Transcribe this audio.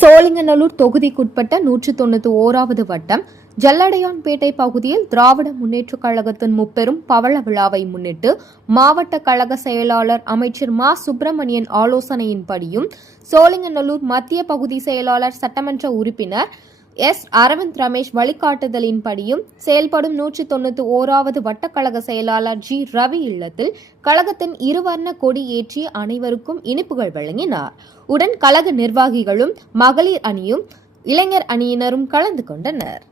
சோழிங்கநல்லூர் தொகுதிக்குட்பட்ட 191வது வட்டம் ஜல்லடையான்பேட்டை பகுதியில் திராவிட முன்னேற்றக் கழகத்தின் முப்பெரும் பவள விழாவை முன்னிட்டு மாவட்ட கழக செயலாளர் அமைச்சர் மா சுப்பிரமணியன் ஆலோசனையின்படியும் சோழிங்கநல்லூர் மத்திய பகுதி செயலாளர் சட்டமன்ற உறுப்பினர் எஸ் அரவிந்த் ரமேஷ் வழிகாட்டுதலின்படியும் செயல்படும் 191வது வட்டக்கழக செயலாளர் ஜி ரவி இல்லத்தில் கழகத்தின் இருவர்ண கொடி ஏற்றி அனைவருக்கும் இனிப்புகள் வழங்கினார். உடன் கழக நிர்வாகிகளும் மகளிர் அணியும் இளைஞர் அணியினரும் கலந்து கொண்டனர்.